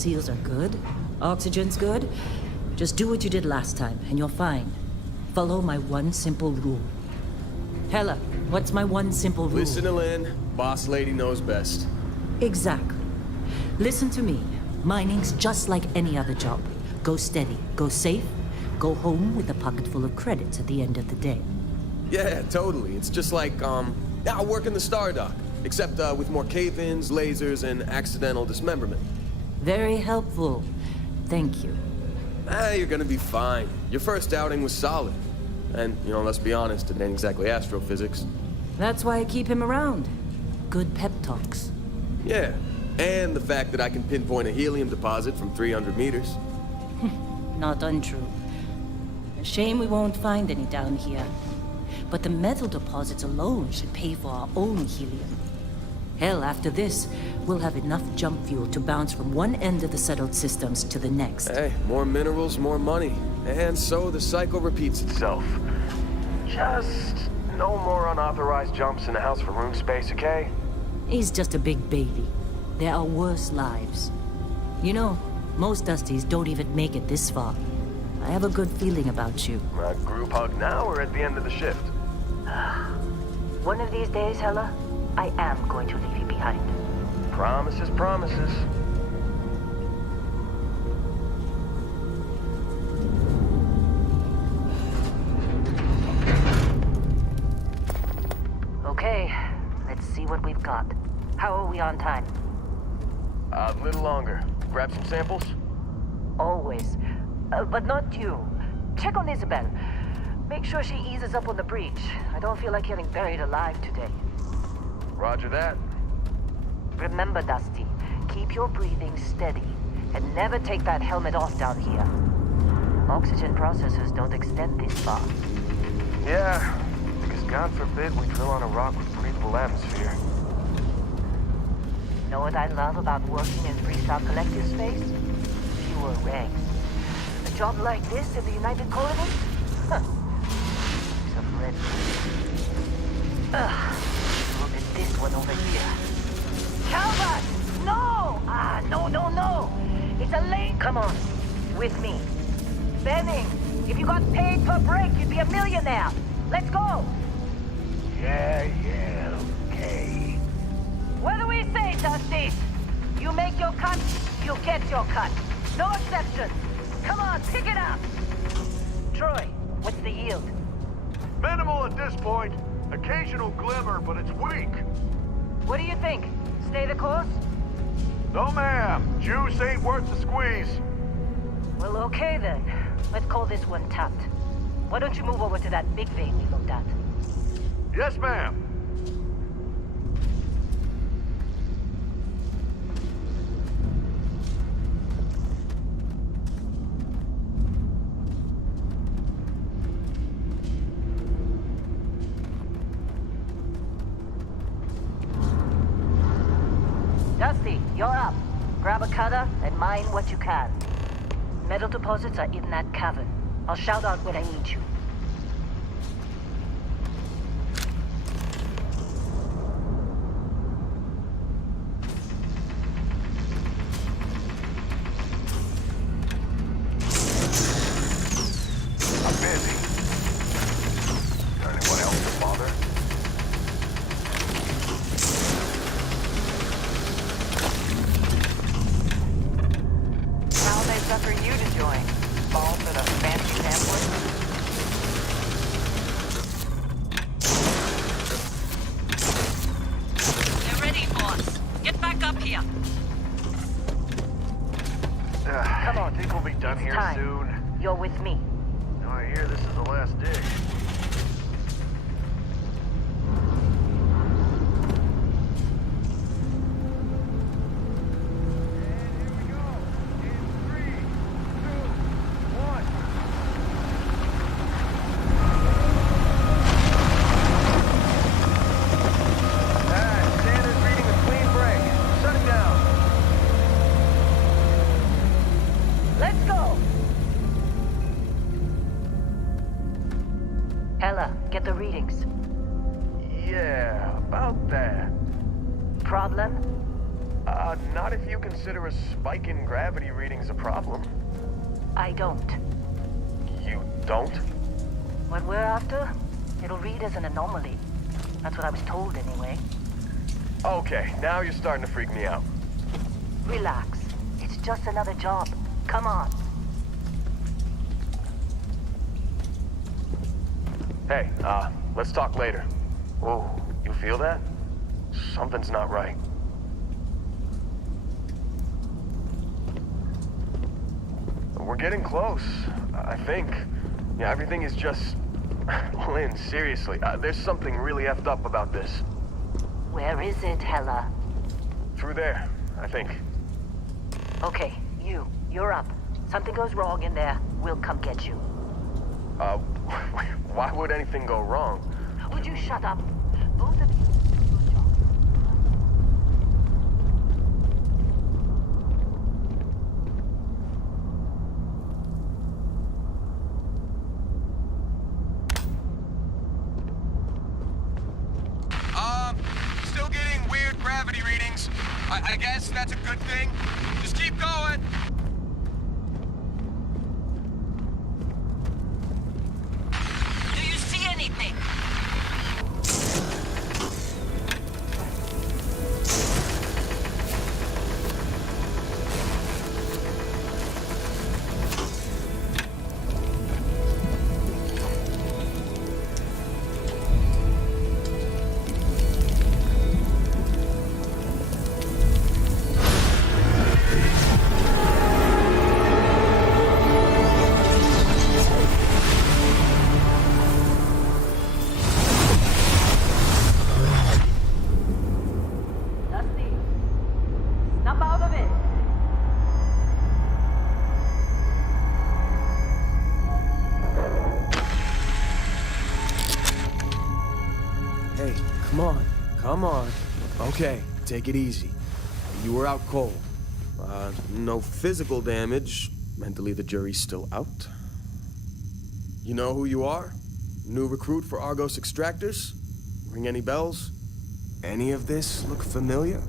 seals are good, oxygen's good, just do what you did last time, and you're fine. Follow my one simple rule. Hella, what's my one simple rule? Listen to Lynn. Boss lady knows best. Exactly. Listen to me. Mining's just like any other job. Go steady, go safe, go home with a pocket full of credits at the end of the day. Yeah, totally. It's just like, I work in the Star Dock. Except, with more cave-ins, lasers, and accidental dismemberment. Very helpful. Thank you. You're gonna be fine. Your first outing was solid. And, let's be honest, it ain't exactly astrophysics. That's why I keep him around. Good pep talks. Yeah, and the fact that I can pinpoint a helium deposit from 300 meters. Not untrue. A shame we won't find any down here. But the metal deposits alone should pay for our own helium. Hell, after this, we'll have enough jump fuel to bounce from one end of the settled systems to the next. Hey, more minerals, more money. And so the cycle repeats itself. Just no more unauthorized jumps in the house for room space, okay? He's just a big baby. There are worse lives. You know, most Dusties don't even make it this far. I have a good feeling about you. A group hug now or at the end of the shift? One of these days, Hella, I am going to leave you behind. Promises, promises. Okay, let's see what we've got. How are we on time? A little longer. Grab some samples? Always. But not you. Check on Isabel. Make sure she eases up on the breach. I don't feel like getting buried alive today. Roger that. Remember, Dusty, keep your breathing steady. And never take that helmet off down here. Oxygen processors don't extend this far. Yeah, because God forbid we drill on a rock with breathable atmosphere. Know what I love about working in Freestyle Collective space? Fewer ranks. A job like this in the United Colonies? Huh. It's a red. Look at this one over here. Calvert! No! No. It's a lane. Come on, with me. Benning, if you got paid per break, you'd be a millionaire. Let's go. Yeah, okay. What do we say, Dusty? You make your cut, you get your cut. No exceptions. Come on, pick it up. Troy, what's the yield? Minimal at this point. Occasional glimmer, but it's weak. What do you think? Stay the course? No, ma'am. Juice ain't worth the squeeze. Well, okay then. Let's call this one tapped. Why don't you move over to that big vein we looked at? Yes, ma'am. Dusty, you're up. Grab a cutter and mine what you can. Metal deposits are in that cavern. I'll shout out when I need you. I'm busy. Anyone else to bother? How nice up for you to join. Fall for the fancy sampling? They're ready, boss. Get back up here. Come on. I think we'll be done It's here time. soon. You're with me. I hear this is the last dig. Let's go! Ella, get the readings. Yeah, about that. Problem? Not if you consider a spike in gravity readings a problem. I don't. You don't? What we're after, it'll read as an anomaly. That's what I was told anyway. Okay, now you're starting to freak me out. Relax. It's just another job. Come on. Hey, let's talk later. Whoa, you feel that? Something's not right. We're getting close, I think. Yeah, everything is just... Lynn, seriously, there's something really effed up about this. Where is it, Hella? Through there, I think. Okay, you're up. Something goes wrong in there, we'll come get you. Why would anything go wrong? Would you shut up? Both of you. Good job. Still getting weird gravity readings. I guess that's a good thing. Just keep going. Do you see anything? Dusty, snap out of it. Hey, come on. Come on. Okay, take it easy. You were out cold. No physical damage. Mentally, the jury's still out. You know who you are? New recruit for Argos Extractors? Ring any bells? Any of this look familiar?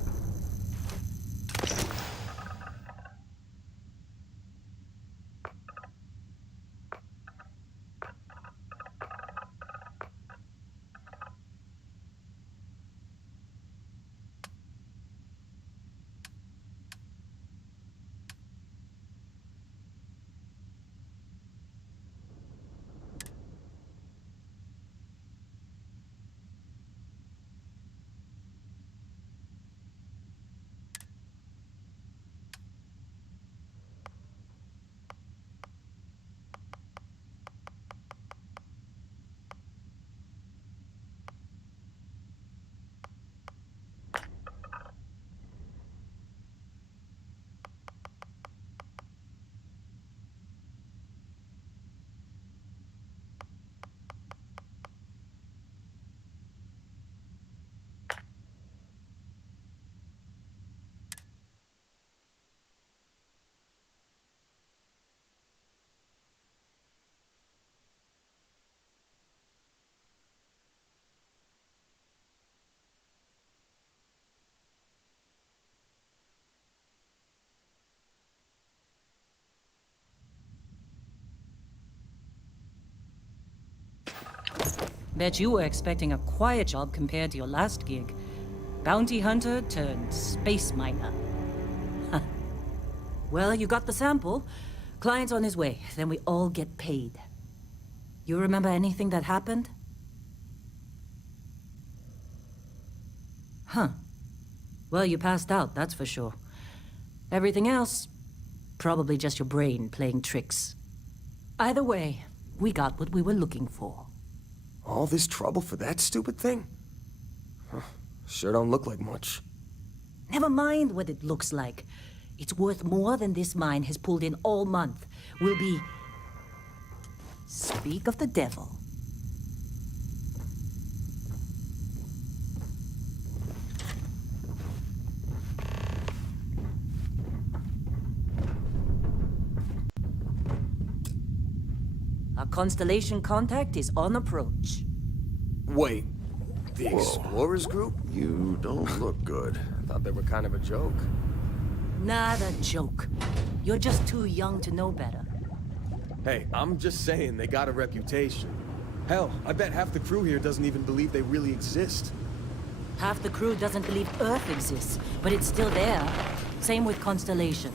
Bet you were expecting a quiet job compared to your last gig. Bounty hunter turned space miner. Well, you got the sample. Client's on his way, then we all get paid. You remember anything that happened? Huh. Well, you passed out, that's for sure. Everything else, probably just your brain playing tricks. Either way, we got what we were looking for. All this trouble for that stupid thing? Huh. Sure don't look like much. Never mind what it looks like. It's worth more than this mine has pulled in all month. We'll be... Speak of the devil. Our constellation contact is on approach. Wait, the Explorers group? You don't look good. Thought they were kind of a joke. Not a joke. You're just too young to know better. Hey, I'm just saying they got a reputation. Hell, I bet half the crew here doesn't even believe they really exist. Half the crew doesn't believe Earth exists, but it's still there. Same with Constellation.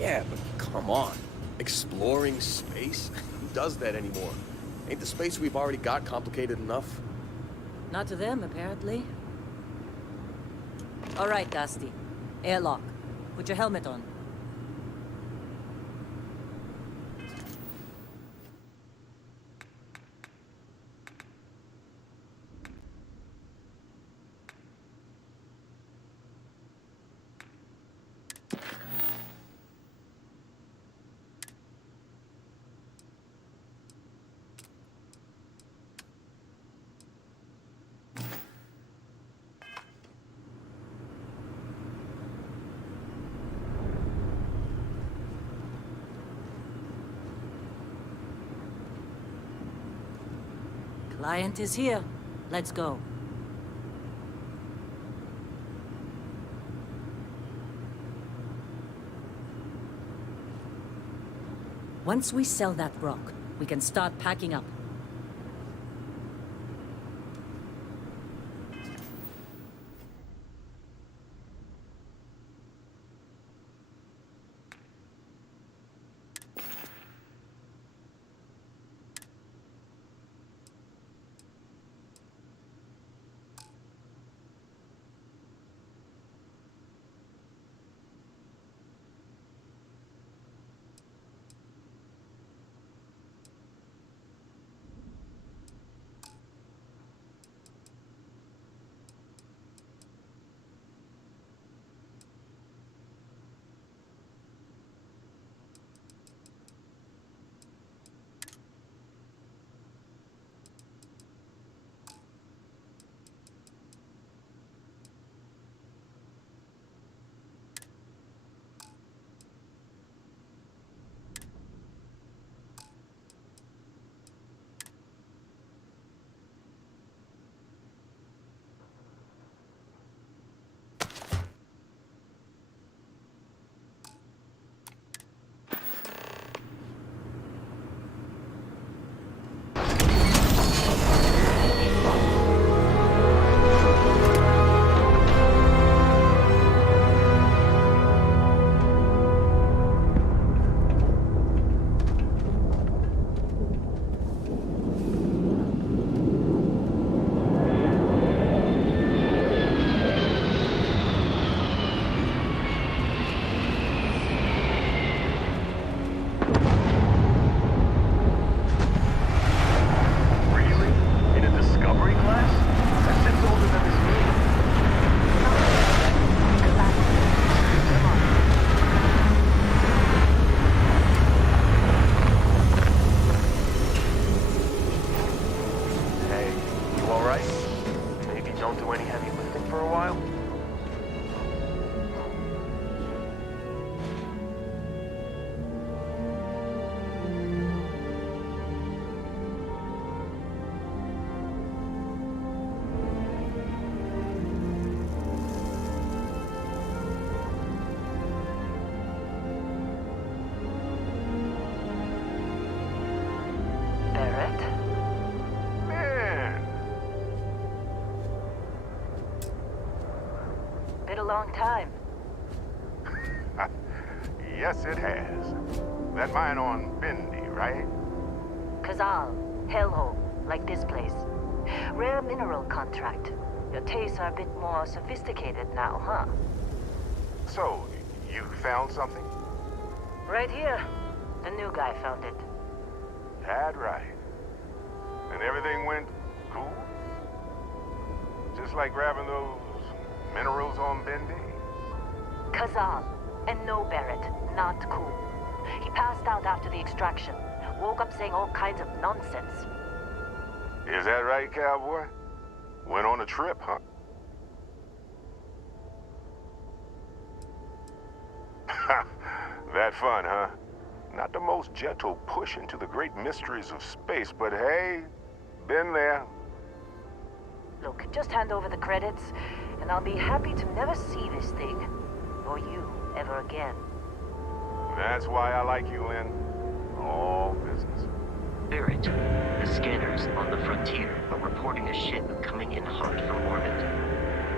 Yeah, but come on. Exploring space? Who does that anymore? Ain't the space we've already got complicated enough? Not to them, apparently. All right, Dusty. Airlock. Put your helmet on. Client is here. Let's go. Once we sell that rock, we can start packing up. Long time. Yes, it has. That mine on Bendy, right? Kazal, hellhole, like this place. Rare mineral contract. Your tastes are a bit more sophisticated now, huh? So, you found something? Right here. The new guy found it. That right. And everything went cool? Just like grabbing those minerals on Bendy? Kazal, and no Barrett, not cool. He passed out after the extraction. Woke up saying all kinds of nonsense. Is that right, cowboy? Went on a trip, huh? That fun, huh? Not the most gentle push into the great mysteries of space, but hey, been there. Look, just hand over the credits, and I'll be happy to never see this thing, or you, ever again. That's why I like you, Lynn. All business. Barrett, the scanners on the frontier are reporting a ship coming in hot from orbit.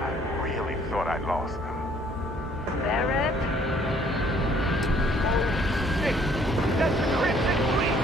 I really thought I lost them. Barrett? Oh, shit! That's the Crimson Fleet!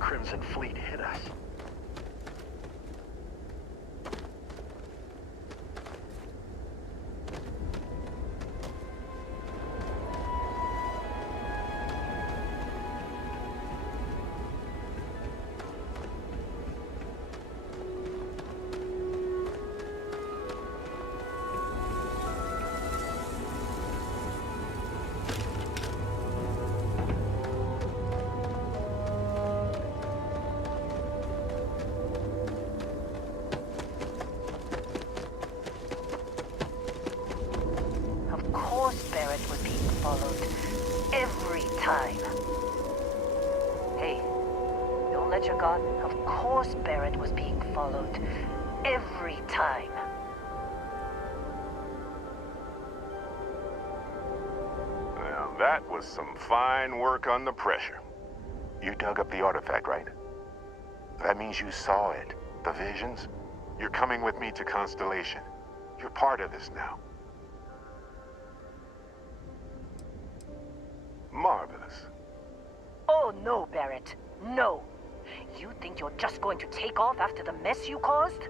Crimson Fleet hit us. Every time. Hey, don't let your guard. Of course Barrett was being followed. Every time. Now that was some fine work under pressure. You dug up the artifact, right? That means you saw it. The visions? You're coming with me to Constellation. You're part of this now. Marvelous. Oh, no, Barrett. No. You think you're just going to take off after the mess you caused?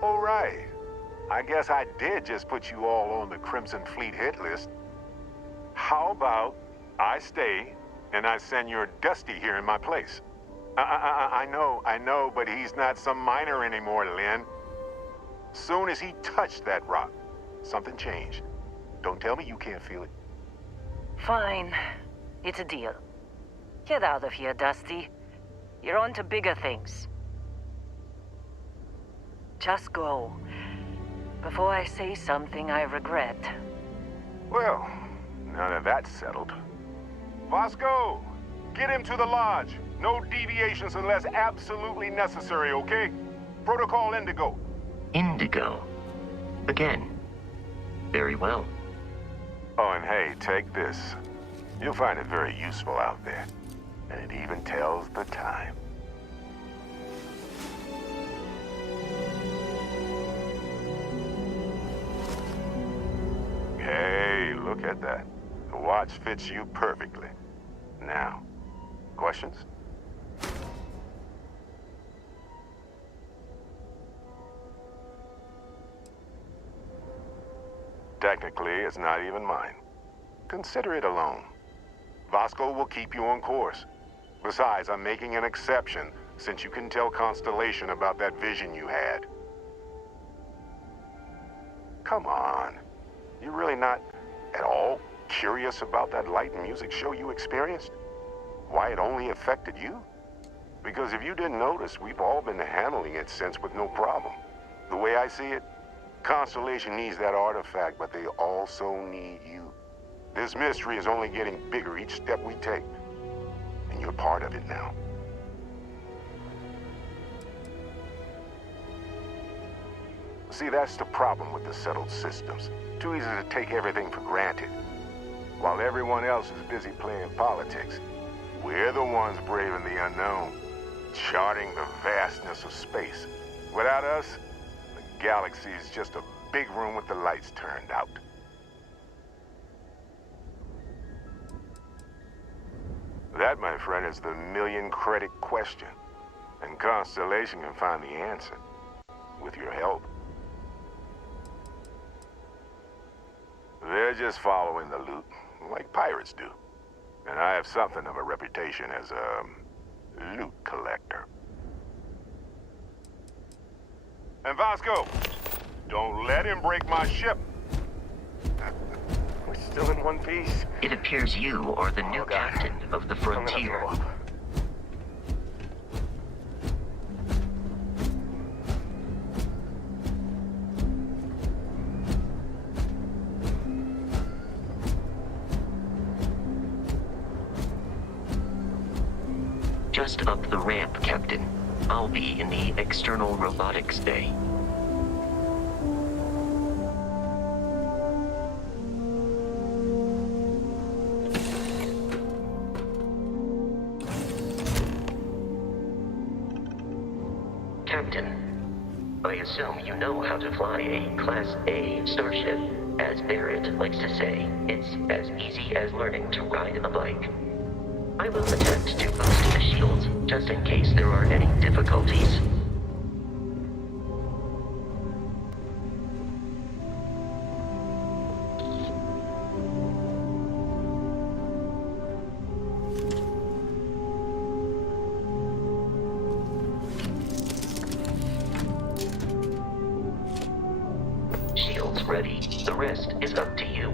All right. I guess I did just put you all on the Crimson Fleet hit list. How about I stay and I send your Dusty here in my place? I know, but he's not some miner anymore, Lynn. Soon as he touched that rock, something changed. Don't tell me you can't feel it. Fine. It's a deal. Get out of here, Dusty. You're on to bigger things. Just go. Before I say something I regret. Well, now that that's settled. Vasco, get him to the lodge. No deviations unless absolutely necessary, okay? Protocol Indigo. Indigo. Again. Very well. Oh, and hey, take this. You'll find it very useful out there. And it even tells the time. Hey, look at that. The watch fits you perfectly. Now, questions? Technically, it's not even mine. Consider it a loan. Vasco will keep you on course. Besides, I'm making an exception since you can tell Constellation about that vision you had. Come on. You're really not at all curious about that light and music show you experienced? Why it only affected you? Because if you didn't notice, we've all been handling it since with no problem. The way I see it, Constellation needs that artifact, but they also need you. This mystery is only getting bigger each step we take, and you're part of it now. See, that's the problem with the settled systems. Too easy to take everything for granted. While everyone else is busy playing politics, we're the ones braving the unknown, charting the vastness of space. Without us, the galaxy is just a big room with the lights turned out. That, my friend, is the million-credit question. And Constellation can find the answer, with your help. They're just following the loot, like pirates do. And I have something of a reputation as a loot collector. And Vasco, don't let him break my ship. We're still in one piece. It appears you are the new captain of the Frontier. I'm gonna blow up. Just up the ramp, Captain. I'll be in the external robotics bay. Captain, I assume you know how to fly a Class A starship. As Barrett likes to say, it's as easy as learning to ride a bike. I will attempt to boost the shields, just in case there are any difficulties. Shields ready. The rest is up to you.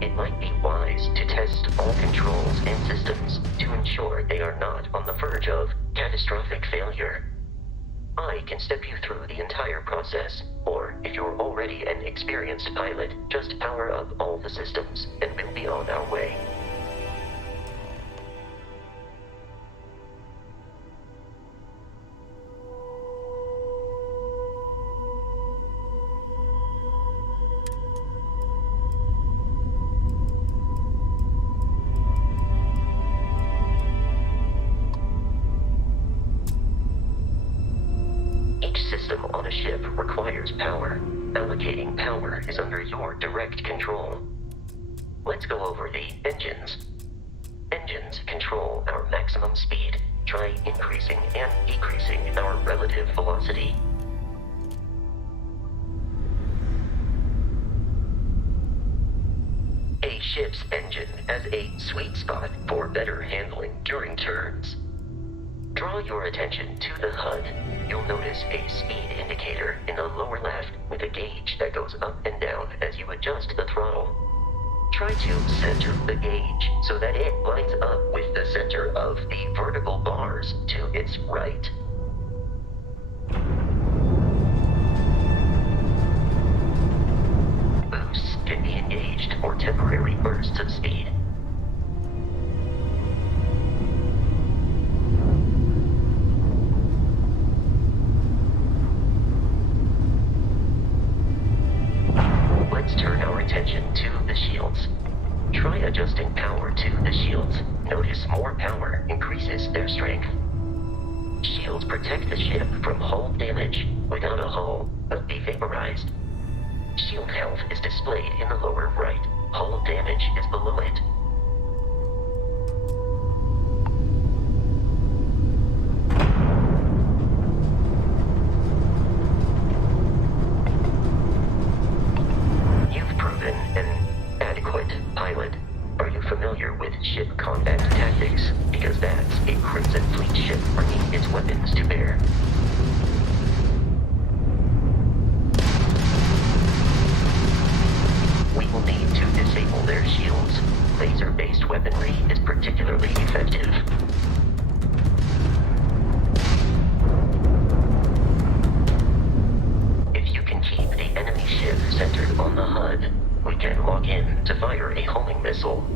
It might be wise to test all controls and systems to ensure they are not on the verge of catastrophic failure. I can step you through the entire process, or if you're already an experienced pilot, just power up all the systems and we'll be on our way. On a ship requires power. Allocating power is under your direct control. Let's go over the engines. Engines control our maximum speed. Try increasing and decreasing our relative velocity. A ship's engine has a sweet spot for better handling during turns. Draw your attention to the HUD. You'll notice a speed indicator in the lower left with a gauge that goes up and down as you adjust the throttle. Try to center the gauge so that it lines up with the center of the vertical bars to its right. Boosts can be engaged for temporary bursts of speed. attention to the shields. Try adjusting power to the shields. Notice more power increases their strength. Shields protect the ship from hull damage. Without a hull, but be vaporized. Shield health is displayed in the lower right. Hull damage is below it. You've proven an adequate pilot. Are you familiar with ship combat tactics? Because that's a Crimson Fleet ship bringing its weapons to bear. We will need to disable their shields. Laser-based weaponry is particularly effective. If you can keep the enemy ship centered on the HUD, we can lock in to fire a homing missile.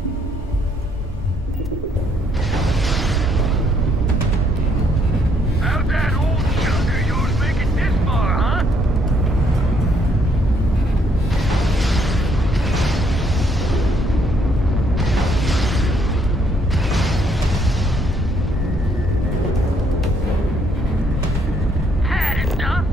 How'd that old junk of yours make it this far, huh? Had enough?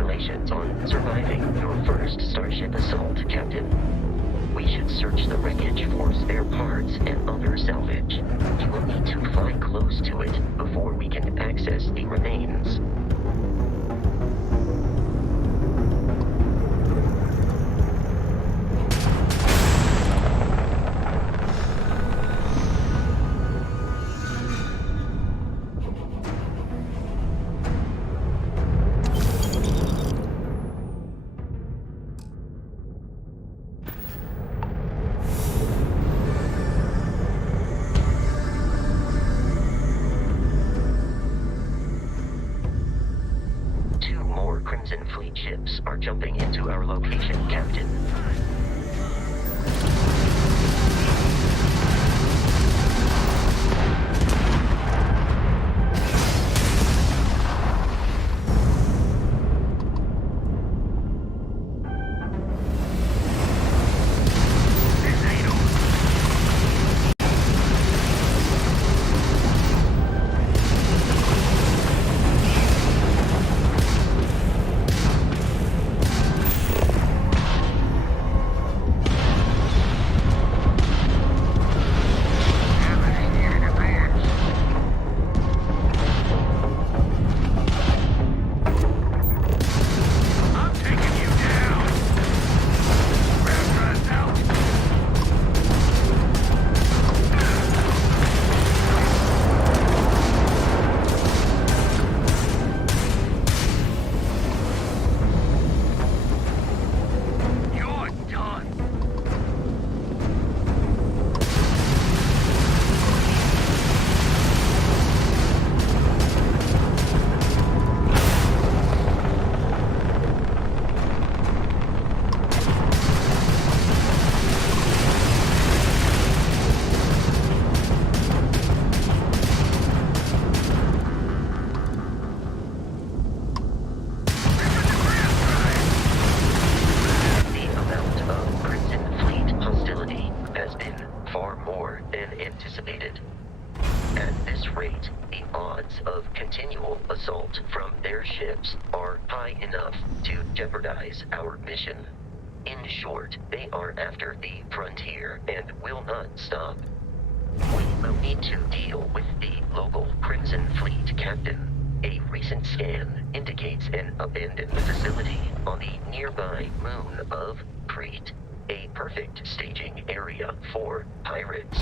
Congratulations on surviving your first Starship assault, Captain. We should search the wreckage for spare parts and other salvage. You will need to fly close to it before we can access the remains. Crimson Fleet ships are jumping into our location, Captain. Our mission. In short, they are after the frontier and will not stop. We will need to deal with the local Crimson Fleet captain. A recent scan indicates an abandoned facility on the nearby moon of Crete, a perfect staging area for pirates.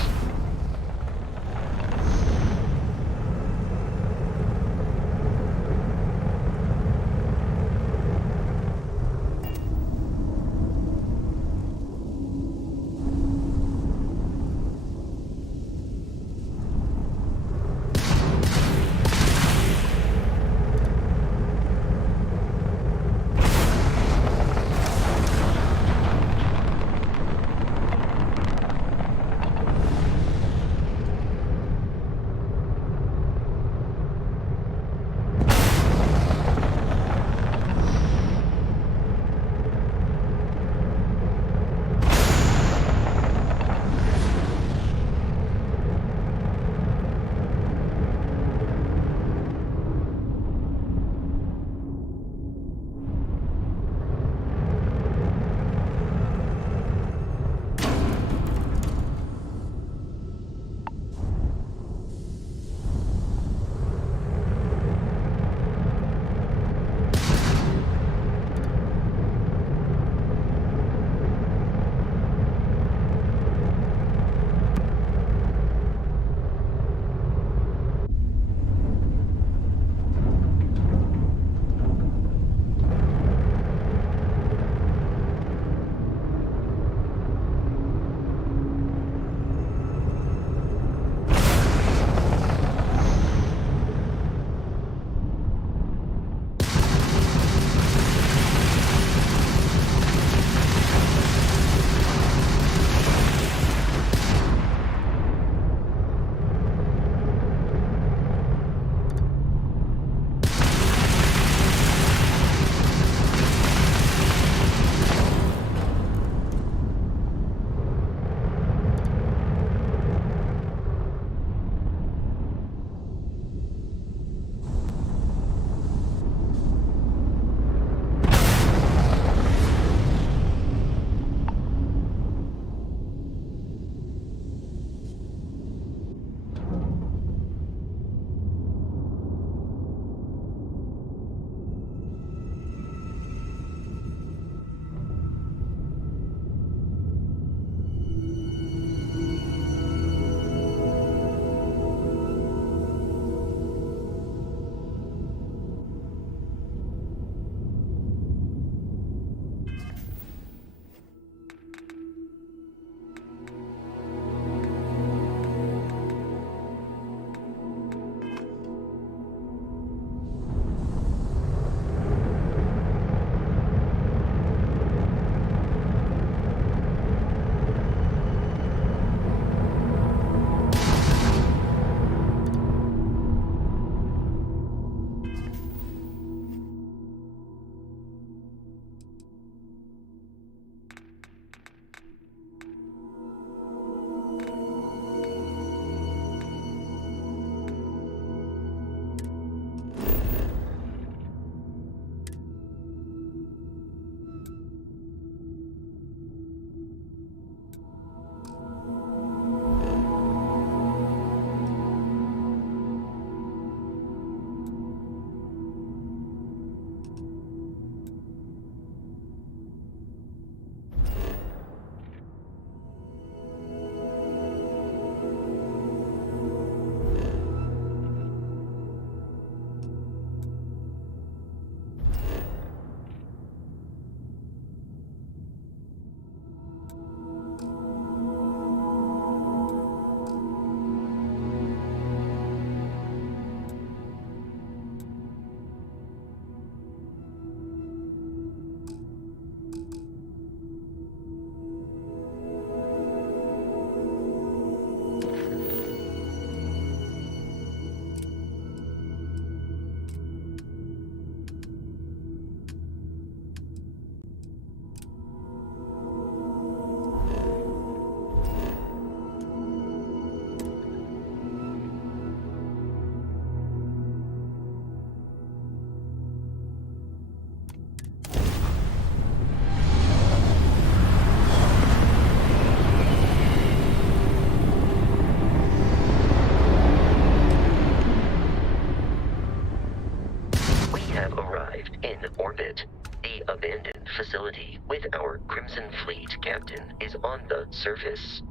arrived in orbit. The abandoned facility with our Crimson Fleet captain is on the surface.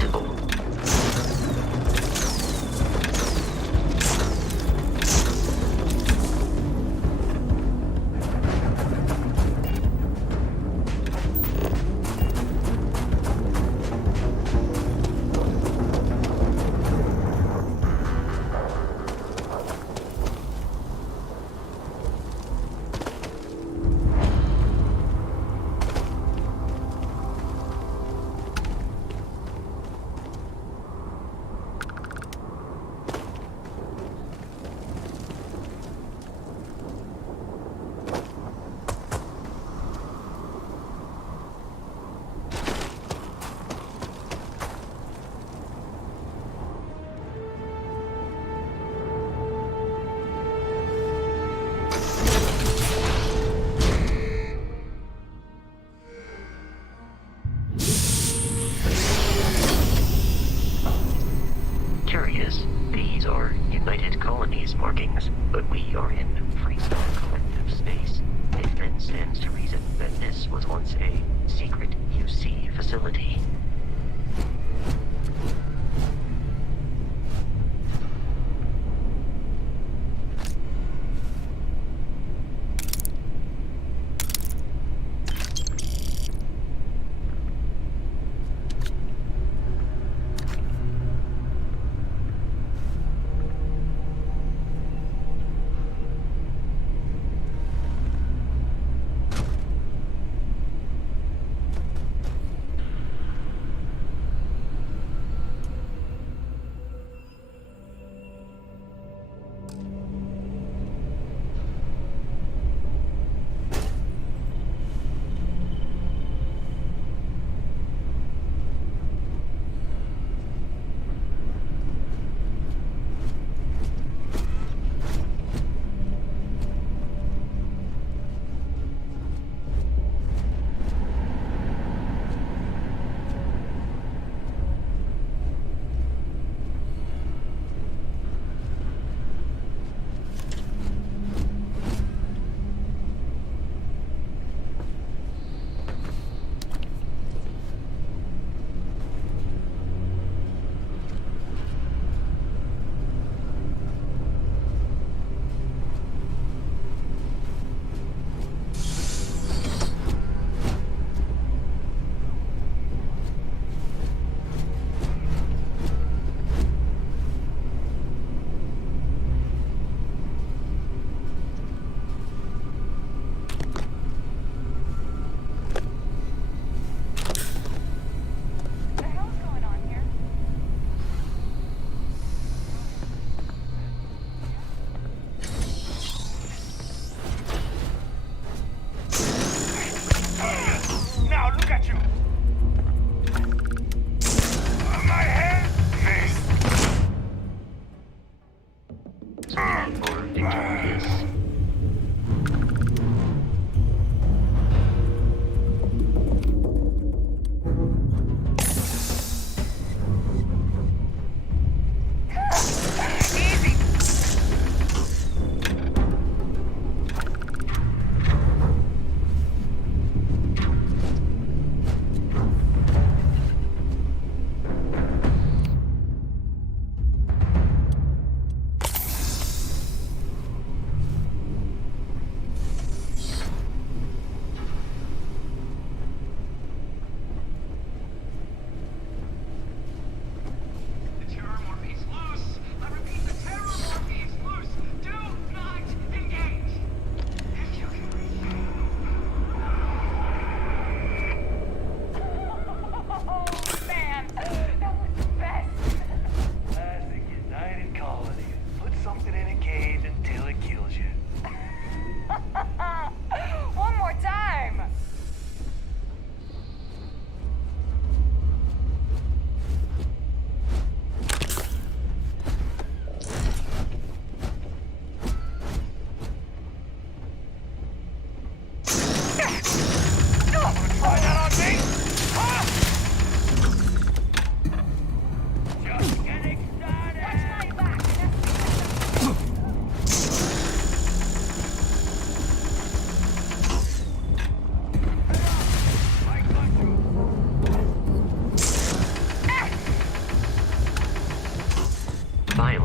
unpredictable. Curious, these are United Colonies markings, but we are in freestyle collective space. It then stands to reason that this was once a secret UC facility.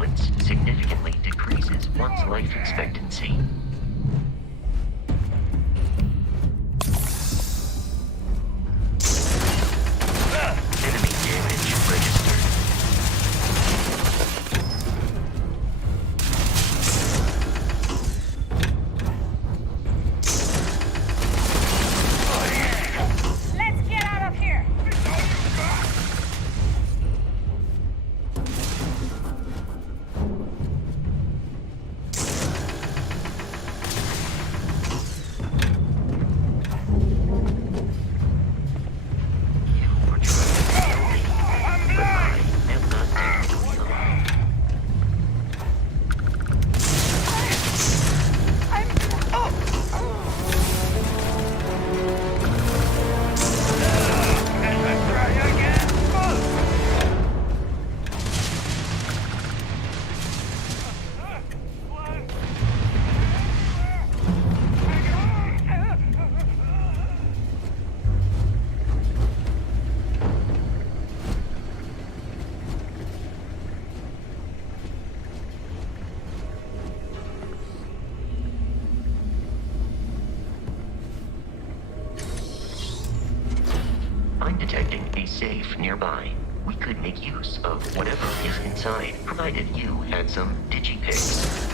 balance significantly decreases one's life expectancy. Enemy damage registered. Let's get out of here! I'm detecting a safe nearby. We could make use of whatever is inside, provided you had some digipics.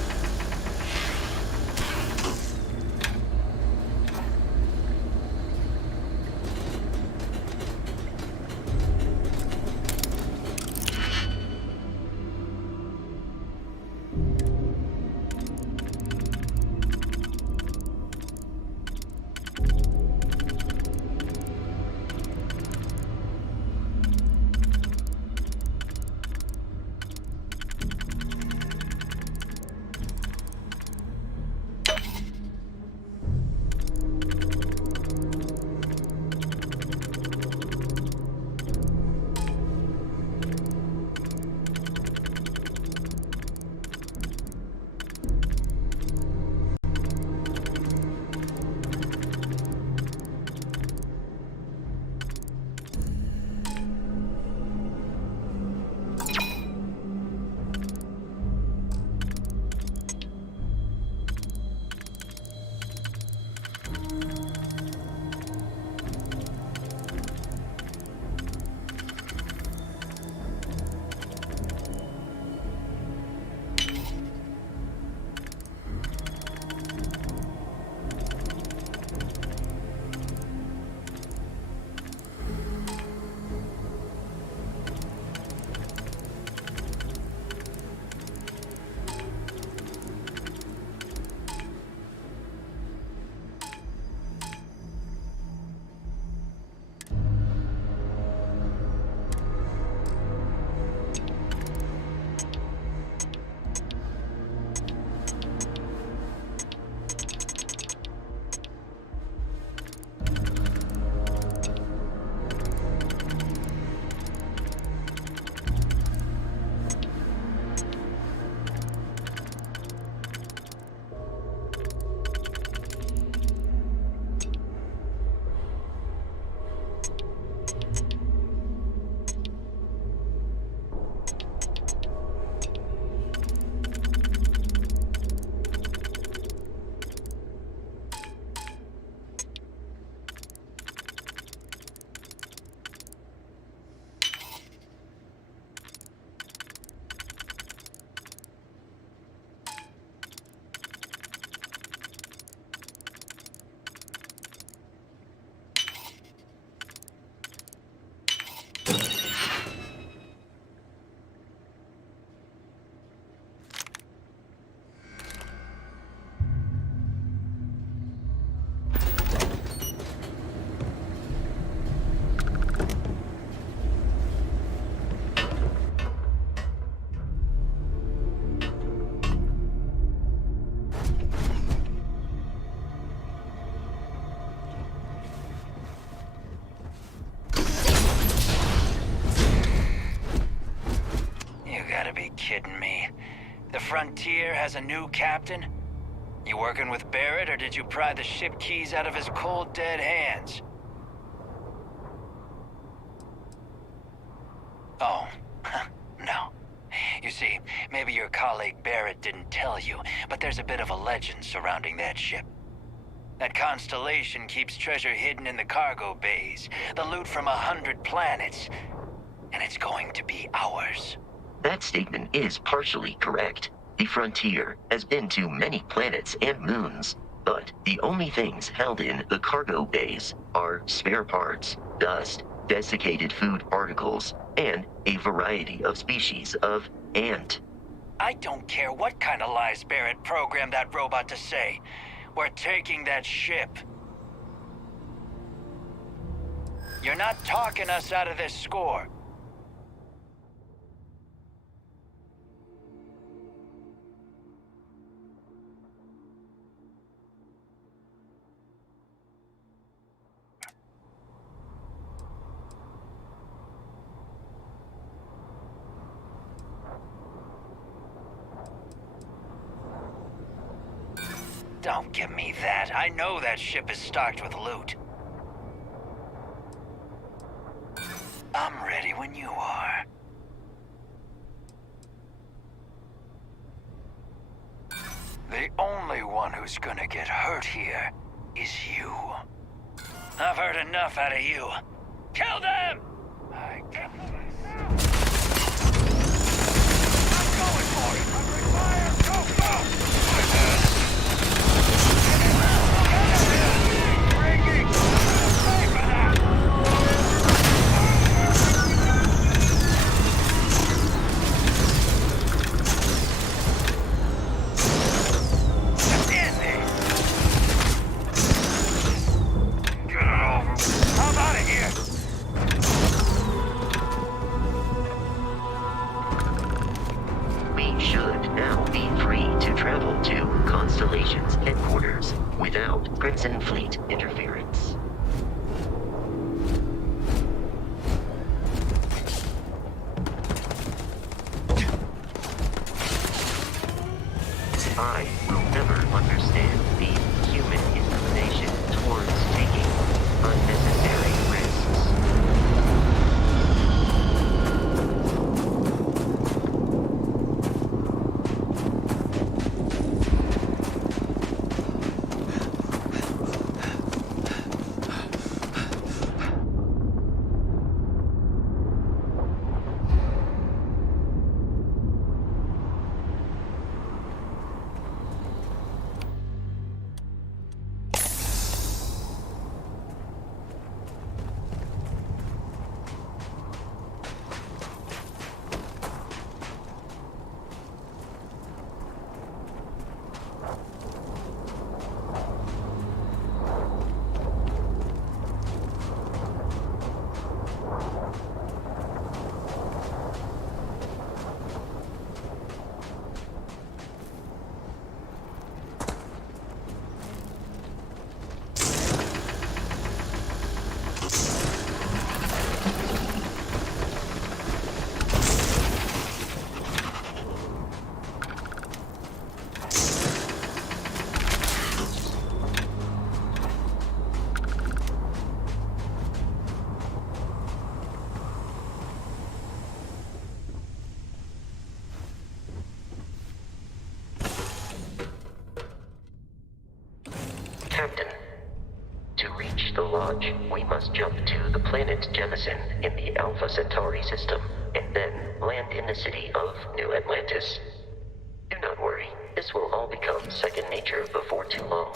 Kidding me. The Frontier has a new captain? You working with Barrett, or did you pry the ship keys out of his cold, dead hands? Oh, no. You see, Maybe your colleague Barrett didn't tell you, but there's a bit of a legend surrounding that ship. That constellation keeps treasure hidden in the cargo bays, the loot from 100 planets, and it's going to be ours. That statement is partially correct. The Frontier has been to many planets and moons, but the only things held in the cargo bays are spare parts, dust, desiccated food particles, and a variety of species of ant. I don't care what kind of lies Barrett programmed that robot to say. We're taking that ship. You're not talking us out of this score. Don't give me that. I know that ship is stocked with loot. I'm ready when you are. The only one who's gonna get hurt here is you. I've heard enough out of you. Kill them! I'm going for it! Under fire! Go, go! Fleet interference. I will never understand the human inclination towards taking unnecessary risks. Captain, to reach the lodge, we must jump to the planet Jemison in the Alpha Centauri system, and then land in the city of New Atlantis. Do not worry, this will all become second nature before too long.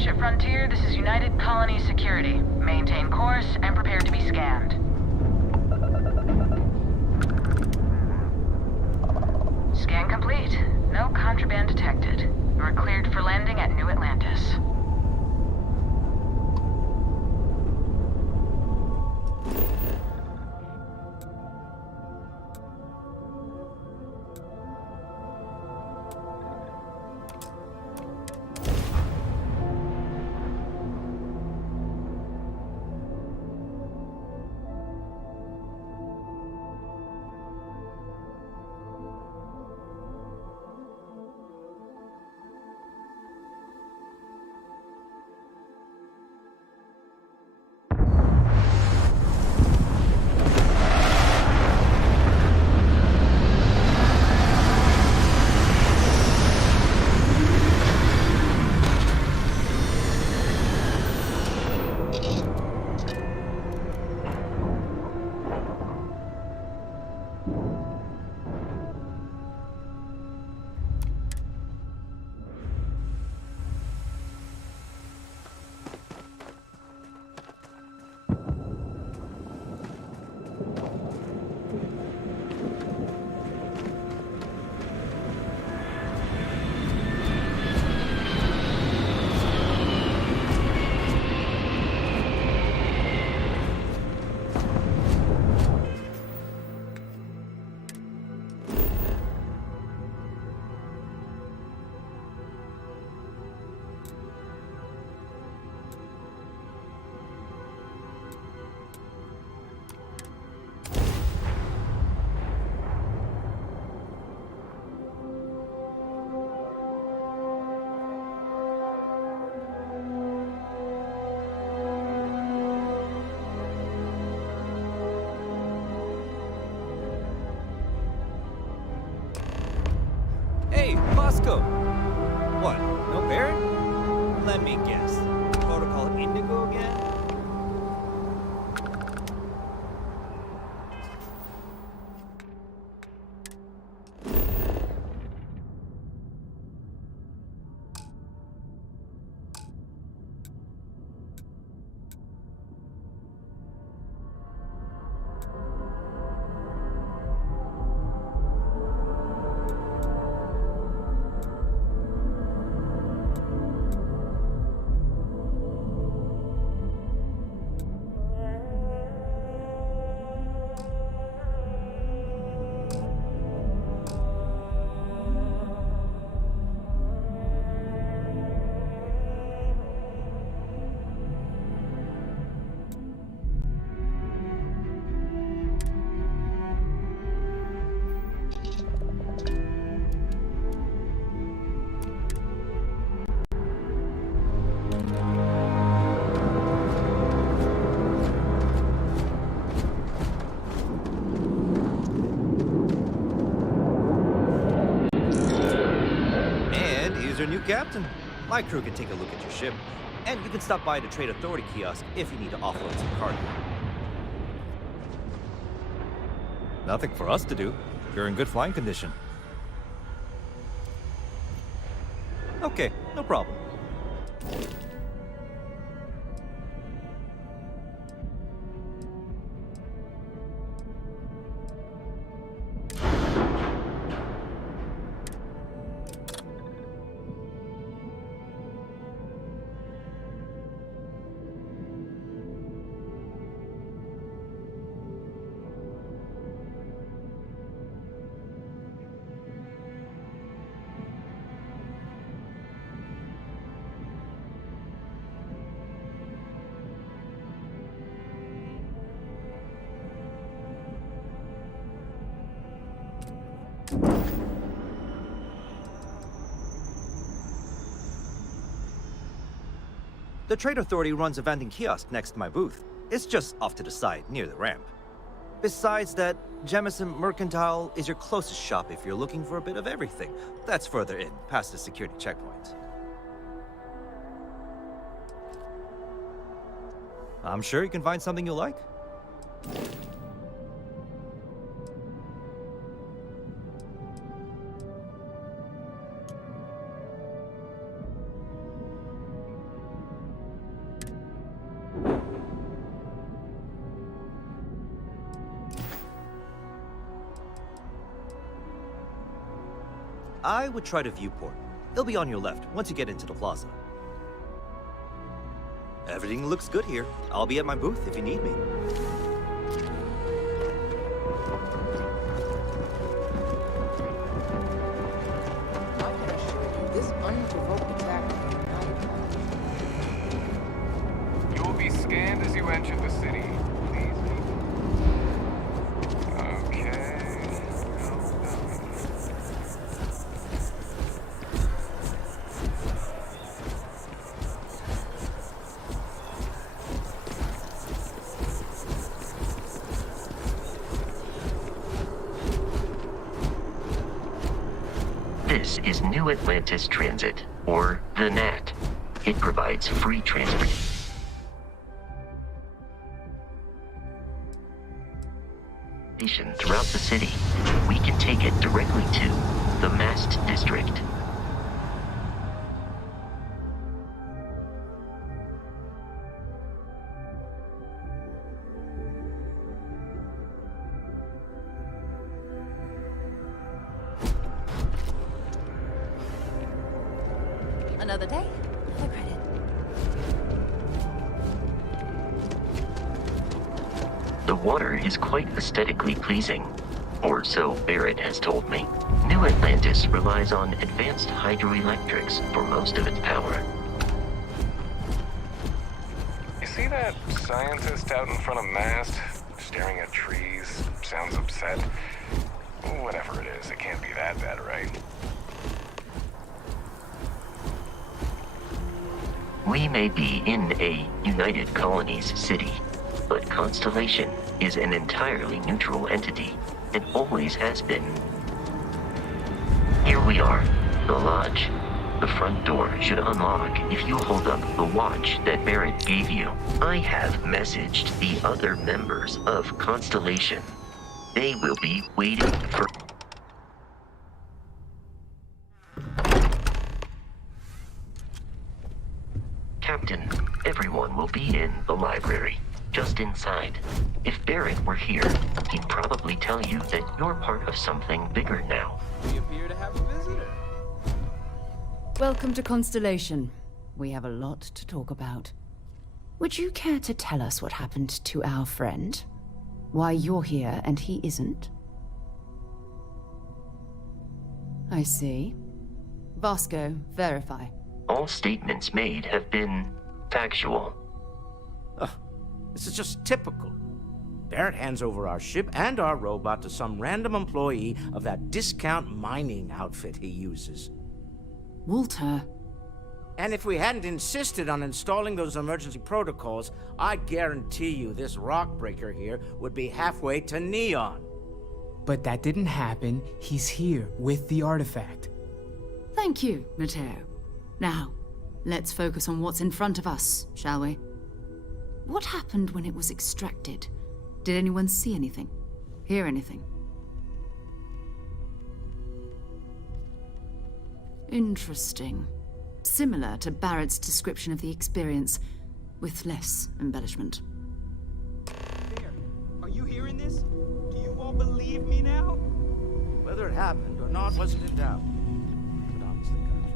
Starship Frontier, this is United Colony Security. Maintain course and prepare to be scanned. Scan complete. No contraband detected. You are cleared for landing at New Atlantis. Hey, Bosco! What, no Barrett? Let me guess. Protocol Indigo again? Your new captain. My crew can take a look at your ship, and you can stop by the Trade Authority kiosk if you need to offload some cargo. Nothing for us to do. You're in good flying condition. Okay, no problem. The Trade Authority runs a vending kiosk next to my booth. It's just off to the side, near the ramp. Besides that, Jemison Mercantile is your closest shop if you're looking for a bit of everything. That's further in, past the security checkpoint. I'm sure you can find something you'll like. I would try to viewport. It'll be on your left once you get into the plaza. Everything looks good here. I'll be at my booth if you need me. I can assure you, this unprovoked attack will not occur. You will be scanned as you enter the city. Please. Okay. This is New Atlantis Transit, or the NAT. It provides free transportation throughout the city. We can take it directly to the Mast District. Another day, another credit. The water is quite aesthetically pleasing, or so Barrett has told me. New Atlantis relies on advanced hydroelectrics for most of its power. You see that scientist out in front of Mast, staring at trees, sounds upset? Whatever it is, it can't be that bad, right? We may be in a United Colonies city, but Constellation is an entirely neutral entity, and always has been. Here we are, the lodge. The front door should unlock if you hold up the watch that Barrett gave you. I have messaged the other members of Constellation. They will be waiting for... Captain, everyone will be in the library, just inside. If Barrett were here, he'd probably tell you that you're part of something bigger now. We appear to have a visitor. Welcome to Constellation. We have a lot to talk about. Would you care to tell us what happened to our friend? Why you're here and he isn't? I see. Vasco, verify. All statements made have been factual. This is just typical. Barrett hands over our ship and our robot to some random employee of that discount mining outfit he uses. Walter. And if we hadn't insisted on installing those emergency protocols, I guarantee you this rock breaker here would be halfway to Neon. But that didn't happen. He's here with the artifact. Thank you, Matteo. Now, let's focus on what's in front of us, shall we? What happened when it was extracted? Did anyone see anything? Hear anything? Interesting. Similar to Barrett's description of the experience, with less embellishment. There. Are you hearing this? Do you all believe me now? Whether it happened or not wasn't in doubt. But honestly, Country,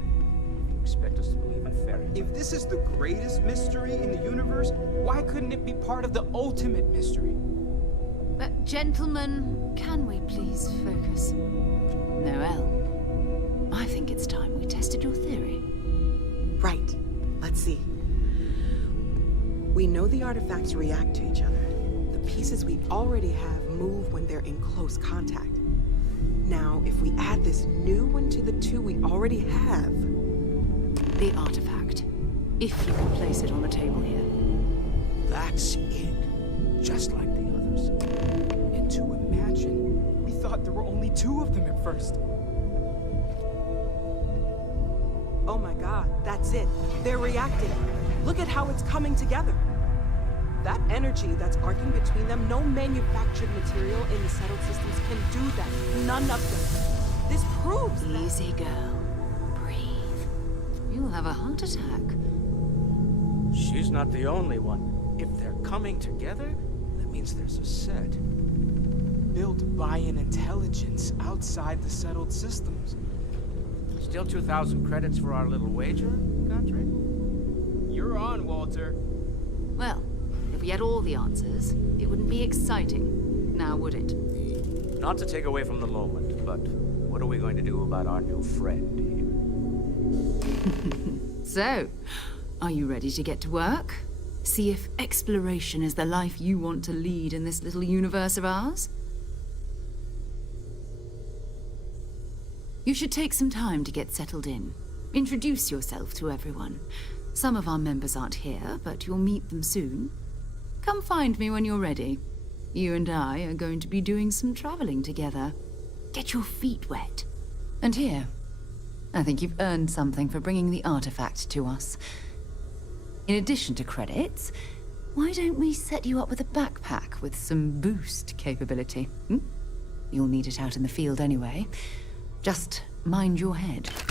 if you expect us to believe in fairy tales... If this is the greatest mystery in the universe, why couldn't it be part of the ultimate mystery? But gentlemen, can we please focus? Noel, I think it's time we tested your theory. Right. Let's see. We know the artifacts react to each other. The pieces we already have move when they're in close contact. Now, if we add this new one to the two we already have... The artifact. If you can place it on the table here. That's it. Just like the others. And to imagine, we thought there were only two of them at first. Oh my god, that's it. They're reacting. Look at how it's coming together. That energy that's arcing between them, no manufactured material in the settled systems can do that. None of them. This proves that... Easy, girl. Breathe. You'll have a heart attack. She's not the only one. If they're coming together, that means there's a set. Built by an intelligence outside the settled systems. Still 2,000 credits for our little wager, Godfrey? You're on, Walter. Well, if we had all the answers, it wouldn't be exciting. Now, would it? Not to take away from the moment, but what are we going to do about our new friend here? So, are you ready to get to work? See if exploration is the life you want to lead in this little universe of ours? You should take some time to get settled in. Introduce yourself to everyone. Some of our members aren't here, but you'll meet them soon. Come find me when you're ready. You and I are going to be doing some traveling together. Get your feet wet. And here, I think you've earned something for bringing the artifact to us. In addition to credits, why don't we set you up with a backpack with some boost capability? You'll need it out in the field anyway. Just mind your head. As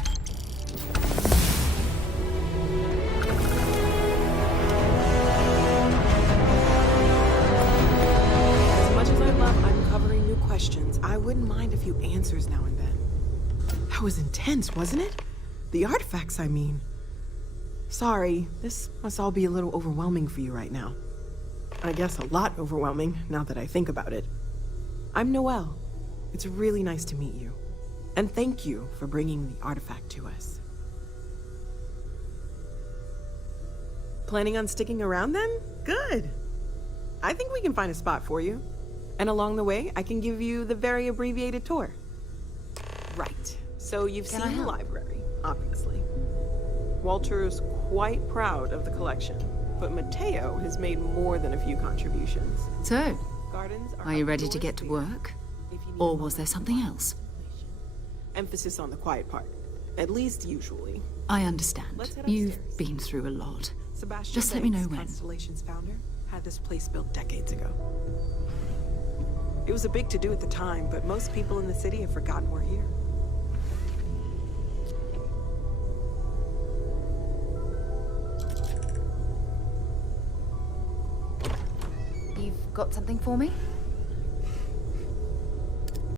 much as I love uncovering new questions, I wouldn't mind a few answers now and then. That was intense, wasn't it? The artifacts, I mean. Sorry, this must all be a little overwhelming for you right now. I guess a lot overwhelming, now that I think about it. I'm Noelle. It's really nice to meet you. And thank you for bringing the artifact to us. Planning on sticking around then? Good. I think we can find a spot for you. And along the way, I can give you the very abbreviated tour. Right. So you've seen the library, obviously. Walter's quite proud of the collection, but Mateo has made more than a few contributions. So, are you ready to get to work? Or was there something else? Emphasis on the quiet part. At least usually. I understand. You've been through a lot. Sebastian Just let me know Banks, when. Constellation's founder, had this place built decades ago. It was a big to-do at the time, but most people in the city have forgotten we're here. You've got something for me?